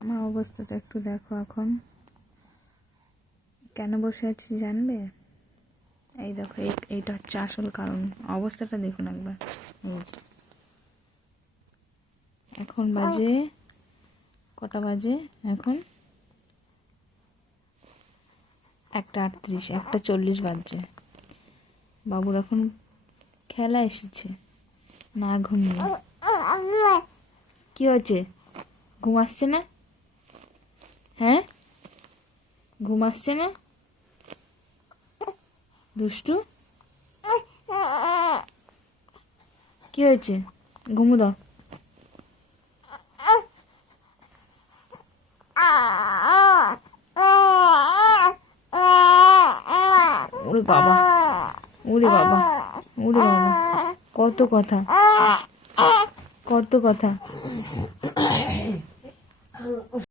আমার অবস্থাটা একটু দেখো এখন। কেন বসে আছি জানবে? এই দেখো, এইটা হচ্ছে আসল কারণ। অবস্থাটা দেখুন একবার। এখন বাজে কটা বাজে? এখন 1:38, 1:40 বাজছে। বাবুর এখন খেলা এসেছে, না ঘুমিয়ে। কি হয়েছে? ঘুম আসছে না? হ্যাঁ, ঘুম আসছে না? দুষ্টু, কি হয়েছে? ঘুমু দাও। ওরে বাবা, ওরে বাবা, ওরে বাবা, কত কথা, কত কথা।